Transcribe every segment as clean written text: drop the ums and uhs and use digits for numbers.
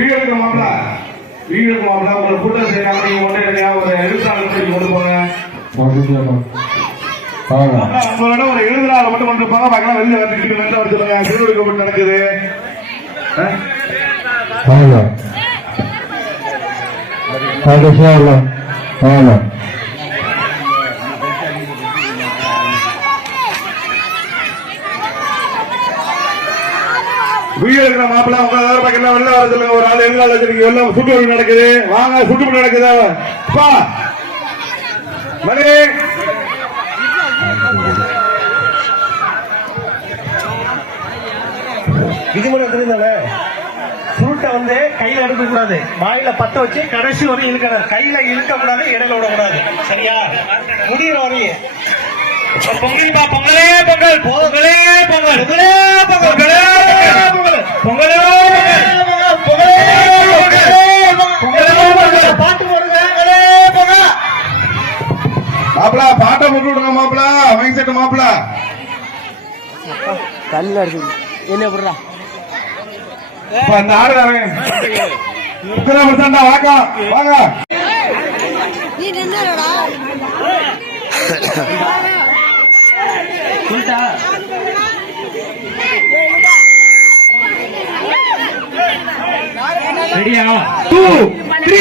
வீடு மாப்பிள உங்களை கூட்டம் செய்யறாங்க. நீங்க ஒன்றே ஒரு எழுத்தாளர் கொண்டு போங்க. உங்களோட ஒரு எழுதுறாள் மட்டும் கொண்டு போங்க. பார்க்கலாம் வெளியில வந்து சொல்லுங்க. திருவிழா நடக்குது. வீடு இருக்கிற மாப்பிள்ள உங்க எல்லாம் வெளில வர சொல்லுங்க. ஒரு ஆள் எழுதாள் வச்சிருக்கீங்க. எல்லாம் சுட்டு நடக்குது. வாங்க, சுட்டு நடக்குது. மணி விதிமுறை தெரிந்தானே. சுருட்டை வந்து கையில எடுக்க கூடாது. வாயில பத்த வச்சு கடைசி வரை இழுக்கணும். கையில இழுக்க கூடாது, இடையில விடக்கூடாது. சரியா? முடிகிற வரையும் பொங்கலிப்பா. பொங்கலே பொங்கல், பொங்கலே பொங்கல், பொங்கலே பொங்கல், பொங்கலே பொங்கல். பாட்டு போடுங்க. மாப்பிள பாட்டை போட்டு விடுங்க. மாப்பிள மைக் செட். மாப்பிள கல்ல என்ன போடுறா அந்த ஆடுறேன். வாங்க வாங்க. ரெடியா? 2 3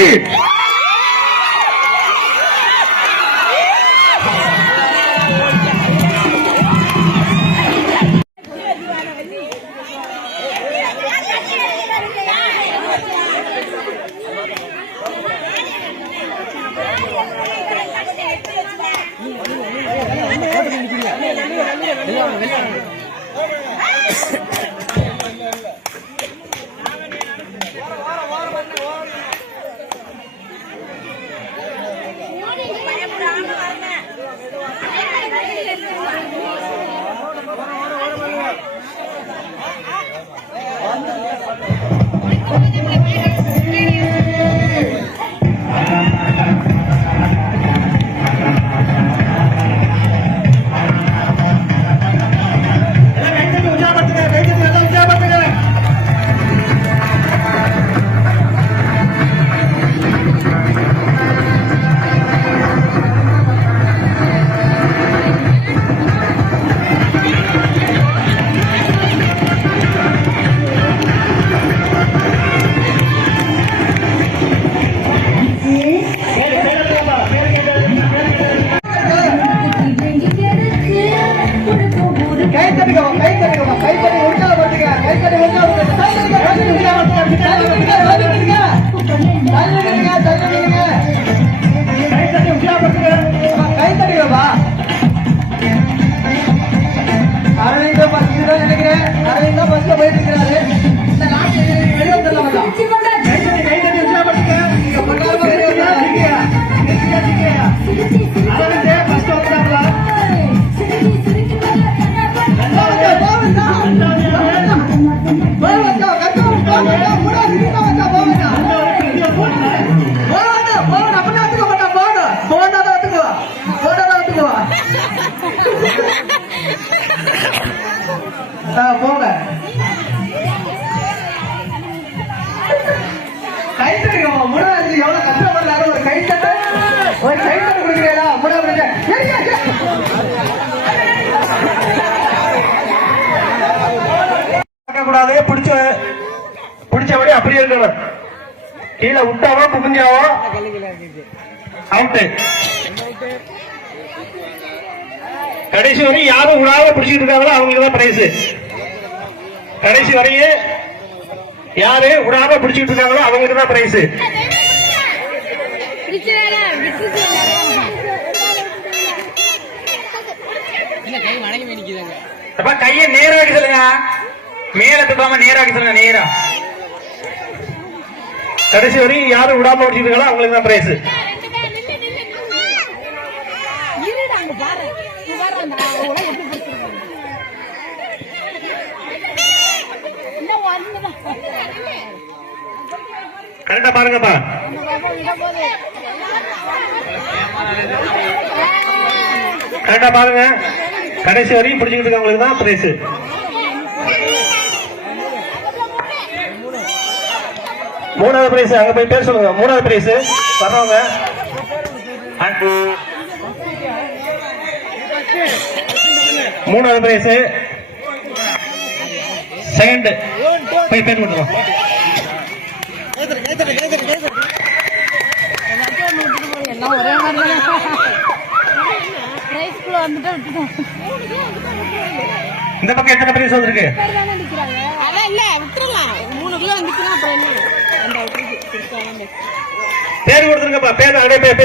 போங்க. கைத்தறி முன்னாடி எவ்வளவு கஷ்டப்படுறாரு. ஒரு கைத்தட்ட கொடுக்கிறீங்களா? முன்னாடி கூடாது. பிடிச்சபடி அப்படியே இருக்கணும். கீழே விட்டாவோ புகுஞ்சாவோ அவுட்டு. கடைசி வரையும் யாரும் உணாவ பிடிச்சிட்டு இருக்காங்களோ அவங்களுக்கு தான் பிரைஸ். கடைசி வரையும் யாரு உணாவ பிடிச்சிட்டு இருக்காங்களோ அவங்களுக்கு தான் பிரைஸ். கையை நேராக்கி சொல்லுங்க. மேல தப்பாம நேராக்கி சொல்லுங்க. நேரா கடைசி வரையும் யாரும் விடாம பிடிச்சிட்டு இருக்காங்களோ அவங்களுக்கு தான் பிரைஸ். கரெக்டா பாருங்கப்பா. கரெக்டா பாருங்க. கடைசி வரையும் பிடிச்சிக்கிட்டு இருக்கவங்களுக்கு தான் பிரைஸ். மூணாவது பிரைஸ் அங்க போய் பேர் சொல்லுங்க. மூணாவது பிரைஸ் வர்றவங்க. மூணாவது பிரைஸ் செகண்ட் போய் பேர் கொடுத்துருவோம். எல்லாம் ஒரே மாதிரி பிரைஸ்க்குள்ள வந்துட்டு விட்டுட்டோம். இந்த பக்கம் எத்தனை பிரைஸ் வந்திருக்கு? அதான் இல்ல விட்டுறலாம். 3 கிலோ வந்துச்சுன்னா அப்புறம் என்ன அந்த பேர் கொடுத்துருங்கப்பா. பேர் அப்படியே